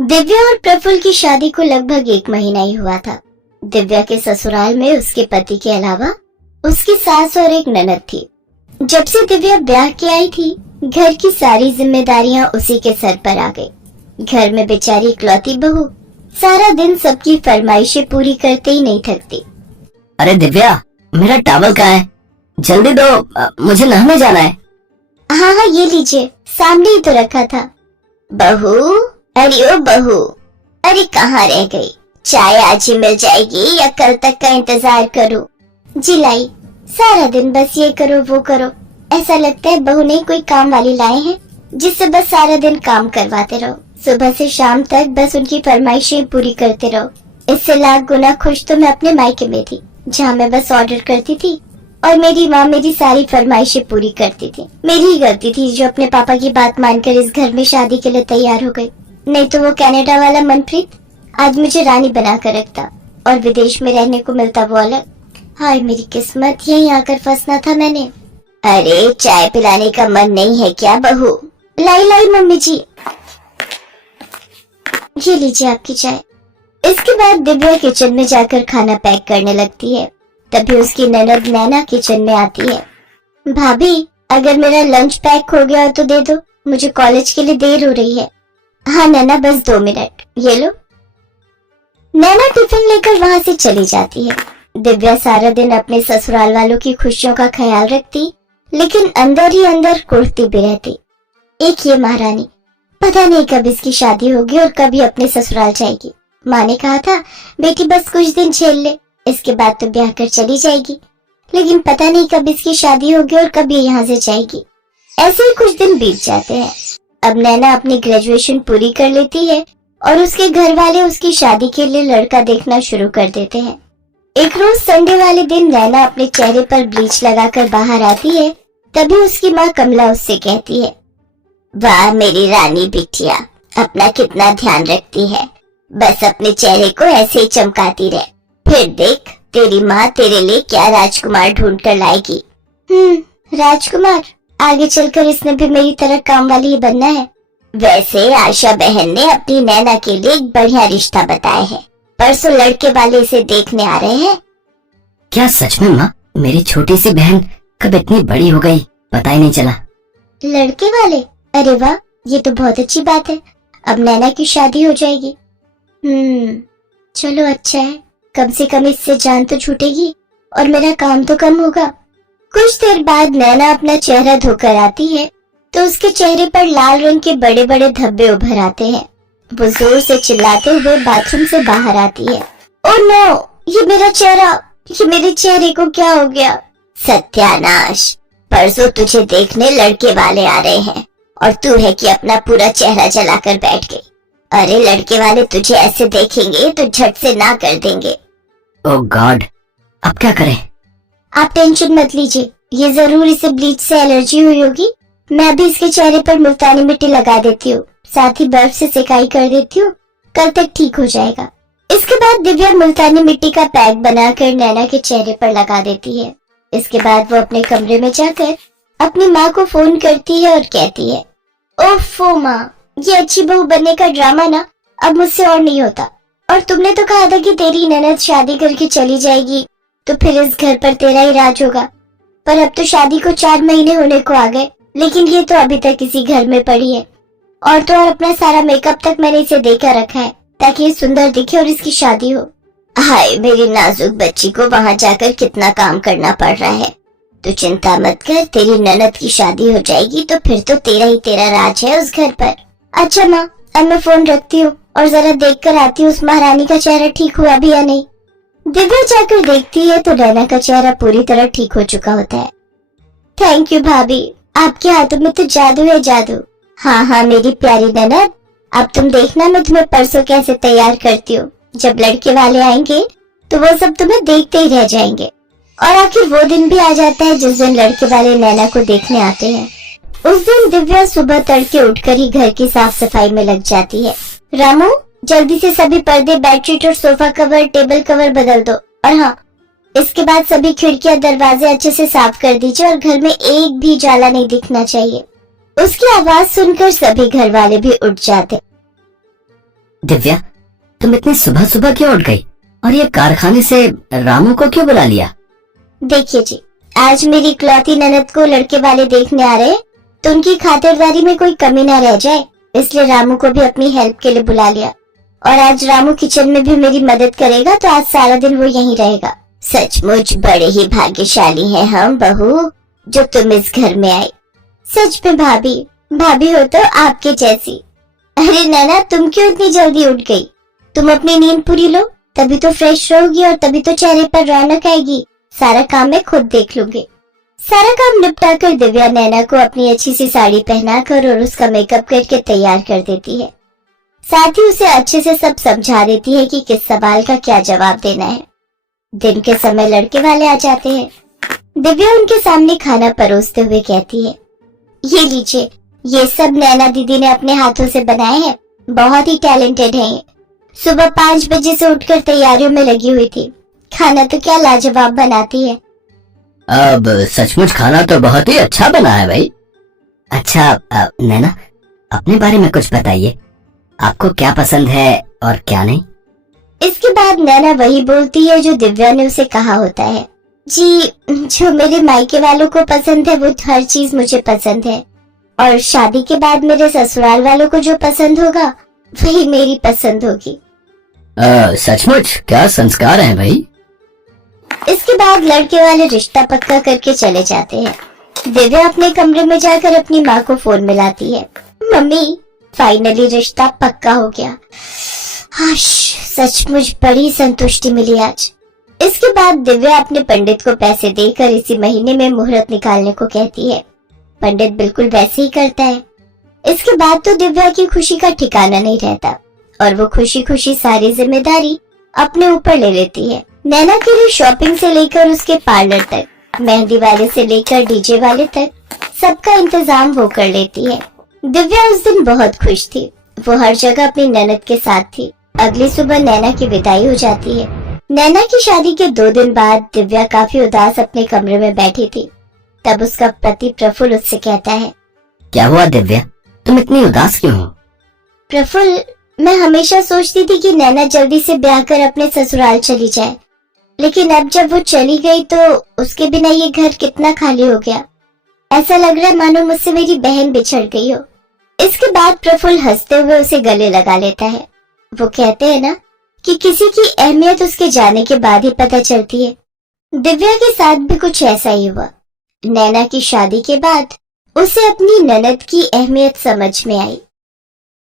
दिव्या और प्रफुल्ल की शादी को लगभग 1 महीना ही हुआ था। दिव्या के ससुराल में उसके पति के अलावा उसकी सास और एक ननद थी। जब से दिव्या ब्याह के आई थी, घर की सारी जिम्मेदारियां उसी के सर पर आ गई। घर में बेचारी इकलौती बहू सारा दिन सबकी फरमाइशें पूरी करते ही नहीं थकती। अरे दिव्या, मेरा टॉवल कहाँ है? जल्दी दो, मुझे नहाने जाना है। हाँ हाँ, ये लीजिए, सामने ही तो रखा था। बहू, अरे ओ बहू, अरे कहाँ रह गई? चाय आज ही मिल जाएगी या कल तक का इंतजार करूं? जी लाई, सारा दिन बस ये करो वो करो। ऐसा लगता है बहू ने कोई काम वाली लाए हैं जिससे बस सारा दिन काम करवाते रहो। सुबह से शाम तक बस उनकी फरमाइशें पूरी करते रहो। इससे लाख गुना खुश तो मैं अपने मायके में थी, जहाँ मैं बस ऑर्डर करती थी और मेरी माँ मेरी सारी फरमाइशें पूरी करती थी। मेरी ही गलती थी जो अपने पापा की बात मानकर इस घर में शादी के लिए तैयार हो गई। नहीं तो वो कनाडा वाला मनप्रीत आज मुझे रानी बना कर रखता और विदेश में रहने को मिलता वो अलग। हाय मेरी किस्मत, यहीं आकर फंसना था मैंने। अरे चाय पिलाने का मन नहीं है क्या बहू? लाई लाई मम्मी जी, ये लीजिए आपकी चाय। इसके बाद दिव्या किचन में जाकर खाना पैक करने लगती है। तभी उसकी ननद नैना किचन में आती है। भाभी, अगर मेरा लंच पैक हो गया हो तो दे दो, मुझे कॉलेज के लिए देर हो रही है। हाँ नैना, बस 2 मिनट, ये लो। नैना टिफिन लेकर वहाँ से चली जाती है। दिव्या सारा दिन अपने ससुराल वालों की खुशियों का ख्याल रखती, लेकिन अंदर ही अंदर कुढ़ती भी रहती। एक ये महारानी, पता नहीं कब इसकी शादी होगी और कभी अपने ससुराल जाएगी। माँ ने कहा था बेटी बस कुछ दिन झेल ले, इसके बाद तो ब्याह कर चली जाएगी, लेकिन पता नहीं कब इसकी शादी होगी और कब ये यहाँ से जाएगी। ऐसे ही कुछ दिन बीत जाते हैं। अब नैना अपनी ग्रेजुएशन पूरी कर लेती है और उसके घर वाले उसकी शादी के लिए लड़का देखना शुरू कर देते हैं। एक रोज संडे वाले दिन नैना अपने चेहरे पर ब्लीच लगाकर बाहर आती है। तभी उसकी माँ कमला उससे कहती है, वाह मेरी रानी बिटिया, अपना कितना ध्यान रखती है। बस अपने चेहरे को ऐसे ही चमकाती रहे, फिर देख तेरी माँ तेरे लिए क्या राजकुमार ढूंढ कर लाएगी। राजकुमार? आगे चलकर इसने भी मेरी तरह काम वाली ही बनना है। वैसे आशा बहन ने अपनी नैना के लिए एक बढ़िया रिश्ता बताया है। परसों लड़के वाले इसे देखने आ रहे हैं। क्या सच में माँ? मेरी छोटी सी बहन कब इतनी बड़ी हो गई, पता ही नहीं चला। लड़के वाले? अरे वाह, ये तो बहुत अच्छी बात है। अब नैना की शादी हो जाएगी। चलो अच्छा है, कम से कम इससे जान तो छूटेगी और मेरा काम तो कम होगा। कुछ देर बाद नैना अपना चेहरा धोकर आती है तो उसके चेहरे पर लाल रंग के बड़े बड़े धब्बे उभर आते हैं। वो जोर से चिल्लाते हुए बाथरूम से बाहर आती है। ओह नो, ये मेरा चेहरा, ये मेरे चेहरे को क्या हो गया? सत्यानाश, परसों तुझे देखने लड़के वाले आ रहे हैं और तू है कि अपना पूरा चेहरा जलाकर बैठ गई। अरे लड़के वाले तुझे ऐसे देखेंगे तो झट से ना कर देंगे। ओह गॉड, अब क्या करें? आप टेंशन मत लीजिए, ये जरूर इसे ब्लीच से एलर्जी हुई होगी। मैं अभी इसके चेहरे पर मुल्तानी मिट्टी लगा देती हूँ, साथ ही बर्फ से सिकाई कर देती हूँ, कल तक ठीक हो जाएगा। इसके बाद दिव्या मुल्तानी मिट्टी का पैक बनाकर नैना के चेहरे पर लगा देती है। इसके बाद वो अपने कमरे में जाकर अपनी माँ को फोन करती है और कहती है, ओफो माँ, ये अच्छी बहू बनने का ड्रामा ना अब मुझसे और नहीं होता। और तुमने तो कहा था कि तेरी ननद शादी करके चली जाएगी तो फिर इस घर पर तेरा ही राज होगा, पर अब तो शादी को 4 महीने होने को आ गए, लेकिन ये तो अभी तक इसी घर में पड़ी है। और तो और अपना सारा मेकअप तक मैंने इसे देकर रखा है ताकि ये सुंदर दिखे और इसकी शादी हो। हाय मेरी नाजुक बच्ची को वहाँ जाकर कितना काम करना पड़ रहा है। तू चिंता मत कर, तेरी ननद की शादी हो जाएगी तो फिर तो तेरा ही तेरा राज है उस घर पर। अच्छा माँ, अब मैं फोन रखती हूँ और जरा देख कर आती हूँ उस महारानी का चेहरा ठीक हुआ भी या नहीं। दिव्या जाकर देखती है तो नैना का चेहरा पूरी तरह ठीक हो चुका होता है। थैंक यू भाभी, आपके हाथों में तो जादू है जादू। हाँ हाँ मेरी प्यारी ननद, अब तुम देखना मैं तुम्हें परसों कैसे तैयार करती हूँ। जब लड़के वाले आएंगे तो वो सब तुम्हें देखते ही रह जाएंगे। और आखिर वो दिन भी आ जाता है जिस दिन लड़के वाले नैना को देखने आते हैं। उस दिन दिव्या सुबह तड़के उठकर ही घर की साफ सफाई में लग जाती है। रामू, जल्दी से सभी पर्दे, बेडशीट और सोफा कवर, टेबल कवर बदल दो। और हाँ, इसके बाद सभी खिड़कियां दरवाजे अच्छे से साफ कर दीजिए और घर में एक भी जाला नहीं दिखना चाहिए। उसकी आवाज सुनकर सभी घर वाले भी उठ जाते। दिव्या, तुम इतनी सुबह सुबह क्यों उठ गई और ये कारखाने से रामू को क्यों बुला लिया? देखिए जी, आज मेरी इकलौती ननद को लड़के वाले देखने आ रहे हैं, तो उनकी खातिरदारी में कोई कमी ना रह जाए, इसलिए रामू को भी अपनी हेल्प के लिए बुला लिया। और आज रामू किचन में भी मेरी मदद करेगा, तो आज सारा दिन वो यहीं रहेगा। सचमुच बड़े ही भाग्यशाली हैं हम बहू, जो तुम इस घर में आई। सच में भाभी, भाभी हो तो आपके जैसी। अरे नैना, तुम क्यों इतनी जल्दी उठ गई? तुम अपनी नींद पूरी लो, तभी तो फ्रेश रहोगी और तभी तो चेहरे पर रौनक आएगी। सारा काम मैं खुद देख लूंगी। सारा काम निपटा कर दिव्या नैना को अपनी अच्छी सी साड़ी पहनाकर और उसका मेकअप करके तैयार कर देती है। साथ ही उसे अच्छे से सब समझा देती है कि किस सवाल का क्या जवाब देना है। दिन के समय लड़के वाले आ जाते हैं। दिव्या उनके सामने खाना परोसते हुए कहती है, ये लीजिए, ये सब नैना दीदी ने अपने हाथों से बनाए हैं। बहुत ही टैलेंटेड है ये। सुबह 5 बजे से उठकर तैयारियों में लगी हुई थी। खाना तो क्या लाजवाब बनाती है। अब सचमुच खाना तो बहुत ही अच्छा बना है भाई। अच्छा नैना, अपने बारे में कुछ बताइए, आपको क्या पसंद है और क्या नहीं? इसके बाद नैना वही बोलती है जो दिव्या ने उसे कहा होता है। जी, जो मेरे मायके वालों को पसंद है वो हर चीज मुझे पसंद है, और शादी के बाद मेरे ससुराल वालों को जो पसंद होगा वही मेरी पसंद होगी। सचमुच क्या संस्कार है भाई। इसके बाद लड़के वाले रिश्ता पक्का करके चले जाते हैं। दिव्या अपने कमरे में जाकर अपनी माँ को फोन मिलाती है। मम्मी, फाइनली रिश्ता पक्का हो गया। हाश, सचमुच बड़ी संतुष्टि मिली आज। इसके बाद दिव्या अपने पंडित को पैसे देकर इसी महीने में मुहूर्त निकालने को कहती है। पंडित बिल्कुल वैसे ही करता है। इसके बाद तो दिव्या की खुशी का ठिकाना नहीं रहता और वो खुशी खुशी सारी जिम्मेदारी अपने ऊपर ले लेती है। नैना के लिए शॉपिंग से लेकर उसके पार्लर तक, मेहंदी वाले से लेकर डीजे वाले तक, सबका इंतजाम वो कर लेती है। दिव्या उस दिन बहुत खुश थी। वो हर जगह अपनी ननद के साथ थी। अगली सुबह नैना की विदाई हो जाती है। नैना की शादी के 2 दिन बाद दिव्या काफी उदास अपने कमरे में बैठी थी। तब उसका पति प्रफुल्ल उससे कहता है, क्या हुआ दिव्या, तुम इतनी उदास क्यों हो? प्रफुल्ल, मैं हमेशा सोचती थी कि नैना जल्दी से ब्याह कर अपने ससुराल चली जाए, लेकिन अब जब वो चली गई तो उसके बिना ये घर कितना खाली हो गया। ऐसा लग रहा है मानो मुझसे मेरी बहन बिछड़ गई हो। इसके बाद प्रफुल्ल हंसते हुए उसे गले लगा लेता है। वो कहते हैं ना कि किसी की अहमियत उसके जाने के बाद ही पता चलती है। दिव्या के साथ भी कुछ ऐसा ही हुआ। नैना की शादी के बाद उसे अपनी ननद की अहमियत समझ में आई।